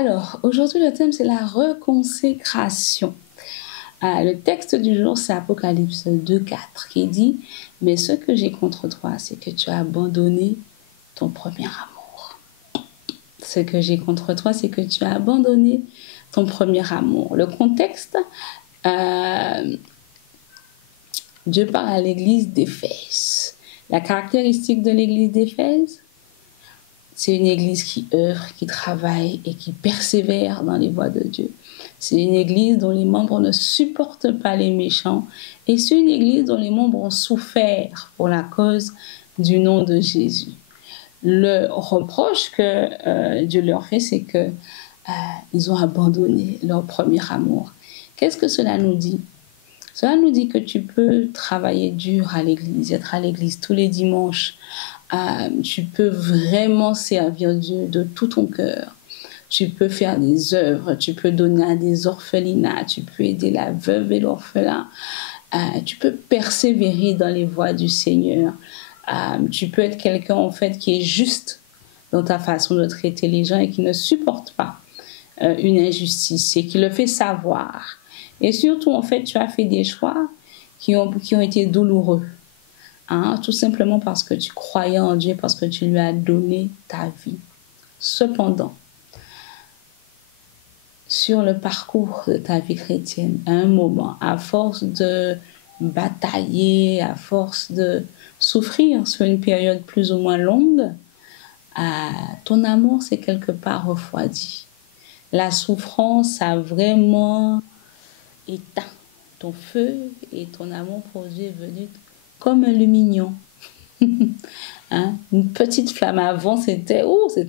Alors, aujourd'hui, le thème, c'est la reconsécration. Le texte du jour, c'est Apocalypse 2:4 qui dit: «Mais ce que j'ai contre toi, c'est que tu as abandonné ton premier amour. Ce que j'ai contre toi, c'est que tu as abandonné ton premier amour.» Le contexte, euh, Dieu parle à l'église d'Éphèse. La caractéristique de l'église d'Éphèse, c'est une église qui œuvre, qui travaille et qui persévère dans les voies de Dieu. C'est une église dont les membres ne supportent pas les méchants. Et c'est une église dont les membres ont souffert pour la cause du nom de Jésus. Le reproche que Dieu leur fait, c'est que ils ont abandonné leur premier amour. Qu'est-ce que cela nous dit? Cela nous dit que tu peux travailler dur à l'église, être à l'église tous les dimanches. Tu peux vraiment servir Dieu de tout ton cœur. Tu peux faire des œuvres, tu peux donner à des orphelinats, tu peux aider la veuve et l'orphelin. Tu peux persévérer dans les voies du Seigneur. Tu peux être quelqu'un en fait qui est juste dans ta façon de traiter les gens et qui ne supporte pas une injustice et qui le fait savoir. Et surtout, en fait, tu as fait des choix qui ont été douloureux. Tout simplement parce que tu croyais en Dieu, parce que tu lui as donné ta vie. Cependant, sur le parcours de ta vie chrétienne, à un moment, à force de batailler, à force de souffrir sur une période plus ou moins longue, ton amour s'est quelque part refroidi. La souffrance a vraiment éteint ton feu et ton amour pour Dieu est venu comme un lumignon. Une petite flamme. Avant, c'était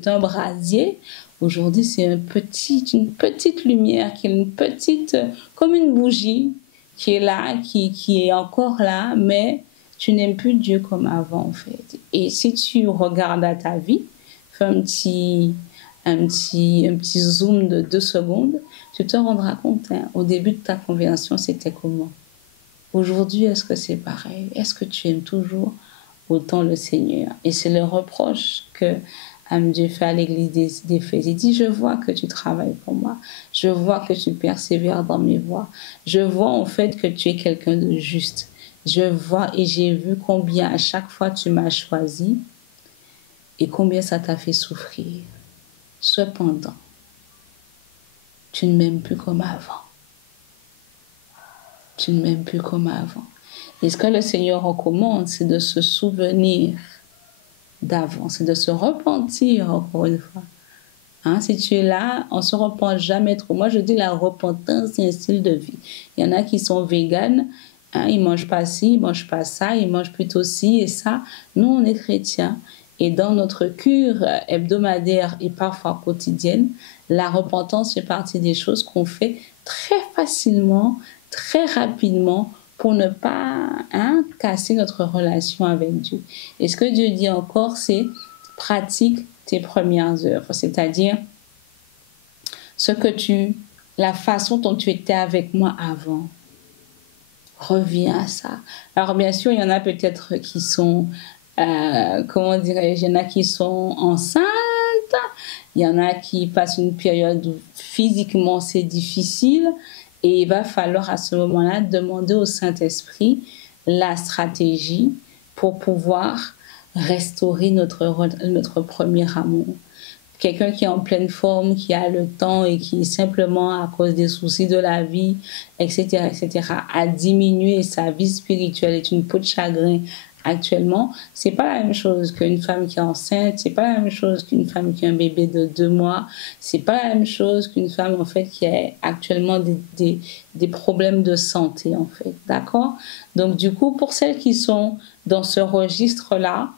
un brasier. Aujourd'hui, c'est une petite lumière, comme une bougie qui est là, qui est encore là, mais tu n'aimes plus Dieu comme avant, en fait. Et si tu regardes à ta vie, fais un petit zoom de 2 secondes, tu te rendras compte, au début de ta conversion, c'était comment? Aujourd'hui, est-ce que c'est pareil? Est-ce que tu aimes toujours autant le Seigneur? Et c'est le reproche que Dieu fait à l'église d'Éphèse. Il dit: je vois que tu travailles pour moi. Je vois que tu persévères dans mes voies. Je vois en fait que tu es quelqu'un de juste. Je vois et j'ai vu combien à chaque fois tu m'as choisi et combien ça t'a fait souffrir. Cependant, tu ne m'aimes plus comme avant. Tu ne m'aimes plus comme avant. Et ce que le Seigneur recommande, c'est de se souvenir d'avant, c'est de se repentir encore une fois. Si tu es là, on ne se repent jamais trop. Moi, je dis la repentance, c'est un style de vie. Il y en a qui sont véganes, ils ne mangent pas ci, ils ne mangent pas ça, ils mangent plutôt ci et ça. Nous, on est chrétiens. Et dans notre cure hebdomadaire et parfois quotidienne, la repentance fait partie des choses qu'on fait très facilement, très rapidement, pour ne pas casser notre relation avec Dieu. Et ce que Dieu dit encore, c'est pratique tes premières œuvres, c'est-à-dire la façon dont tu étais avec moi avant. Reviens à ça. Alors bien sûr, il y en a peut-être qui sont, comment dirais-je, il y en a qui sont enceintes, il y en a qui passent une période où physiquement c'est difficile, et il va falloir à ce moment-là demander au Saint-Esprit la stratégie pour pouvoir restaurer notre premier amour. Quelqu'un qui est en pleine forme, qui a le temps et qui simplement à cause des soucis de la vie, etc., a diminué, sa vie spirituelle est une peau de chagrin actuellement, c'est pas la même chose qu'une femme qui est enceinte, c'est pas la même chose qu'une femme qui a un bébé de 2 mois, c'est pas la même chose qu'une femme en fait qui a actuellement des problèmes de santé en fait, d'accord? Donc du coup, pour celles qui sont dans ce registre-là,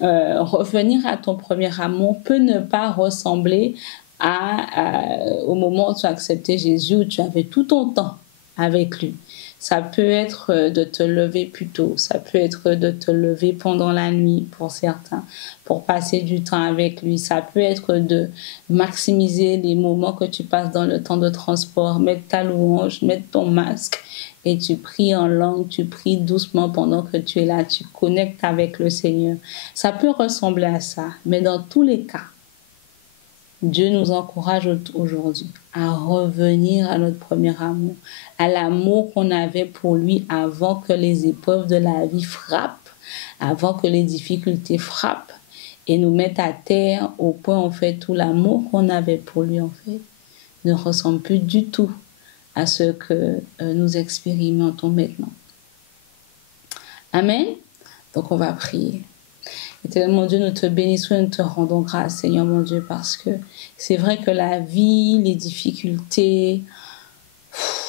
revenir à ton premier amour peut ne pas ressembler au moment où tu as accepté Jésus, où tu avais tout ton temps avec lui. Ça peut être de te lever plus tôt, ça peut être de te lever pendant la nuit pour certains, pour passer du temps avec lui. Ça peut être de maximiser les moments que tu passes dans le temps de transport, mettre ta louange, mettre ton masque et tu pries en langue, tu pries doucement pendant que tu es là, tu connectes avec le Seigneur. Ça peut ressembler à ça, mais dans tous les cas, Dieu nous encourage aujourd'hui à revenir à notre premier amour, à l'amour qu'on avait pour lui avant que les épreuves de la vie frappent, avant que les difficultés frappent et nous mettent à terre au point, en fait, où l'amour qu'on avait pour lui, en fait, ne ressemble plus du tout à ce que nous expérimentons maintenant. Amen. Donc, on va prier. Éternel mon Dieu, nous te bénissons et nous te rendons grâce, Seigneur mon Dieu, parce que c'est vrai que la vie, les difficultés,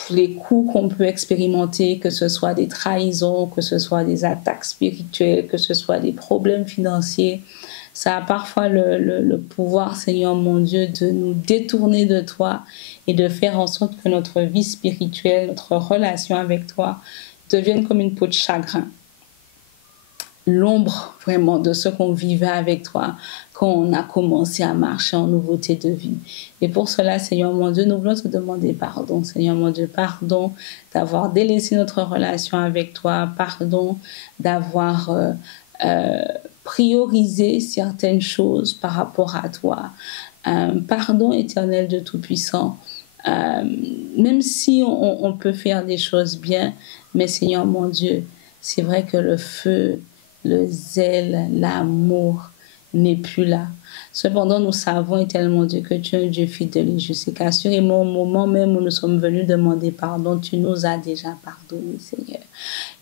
les coups qu'on peut expérimenter, que ce soit des trahisons, que ce soit des attaques spirituelles, que ce soit des problèmes financiers, ça a parfois le pouvoir, Seigneur mon Dieu, de nous détourner de toi et de faire en sorte que notre vie spirituelle, notre relation avec toi devienne comme une peau de chagrin. L'ombre vraiment de ce qu'on vivait avec toi quand on a commencé à marcher en nouveauté de vie. Et pour cela, Seigneur mon Dieu, nous voulons te demander pardon, Seigneur mon Dieu, pardon d'avoir délaissé notre relation avec toi, pardon d'avoir priorisé certaines choses par rapport à toi. Pardon éternel de Tout-Puissant. Même si on peut faire des choses bien, mais Seigneur mon Dieu, c'est vrai que le feu, le zèle, l'amour n'est plus là. Cependant, nous savons, éternellement Dieu, que tu es un Dieu fidèle et juste et qu'assurément, au moment même où nous sommes venus demander pardon, tu nous as déjà pardonné, Seigneur.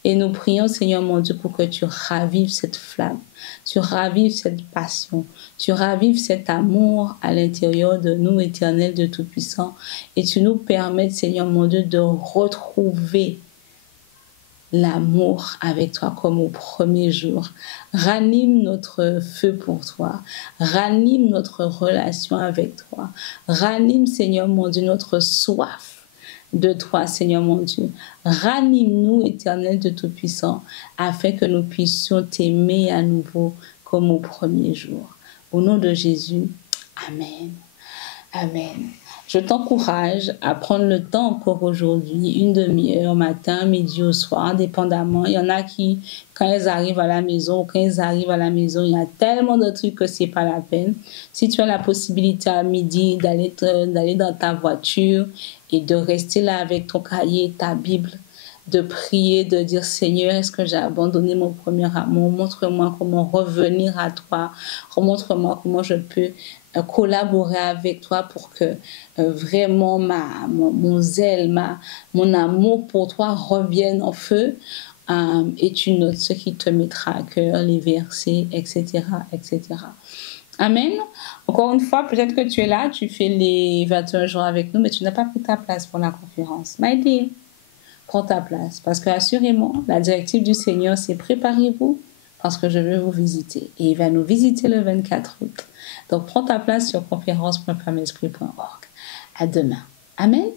Et nous prions, Seigneur mon Dieu, pour que tu ravives cette flamme, tu ravives cette passion, tu ravives cet amour à l'intérieur de nous, éternel de Tout-Puissant, et tu nous permettes, Seigneur mon Dieu, de retrouver l'amour avec toi comme au premier jour. Ranime notre feu pour toi. Ranime notre relation avec toi. Ranime, Seigneur mon Dieu, notre soif de toi, Seigneur mon Dieu. Ranime-nous, éternel de Tout-Puissant, afin que nous puissions t'aimer à nouveau comme au premier jour. Au nom de Jésus, Amen. Amen. Je t'encourage à prendre le temps encore aujourd'hui, une demi-heure, matin, midi ou soir, indépendamment. Il y en a qui, quand ils arrivent à la maison, il y a tellement de trucs que c'est pas la peine. Si tu as la possibilité à midi d'aller dans ta voiture et de rester là avec ton cahier, ta Bible, de prier, de dire Seigneur, est-ce que j'ai abandonné mon premier amour? Montre-moi comment revenir à toi. Montre-moi comment je peux collaborer avec toi pour que vraiment mon zèle, mon amour pour toi revienne en feu. Et tu notes ce qui te mettra à cœur, les versets, etc., etc. Amen. Encore une fois, peut-être que tu es là, tu fais les 21 jours avec nous, mais tu n'as pas pris ta place pour la conférence. My dear, prends ta place. Parce que assurément, la directive du Seigneur, c'est préparez-vous parce que je vais vous visiter. Et il va nous visiter le 24 août. Donc, prends ta place sur conférence.famesprit.org. À demain. Amen.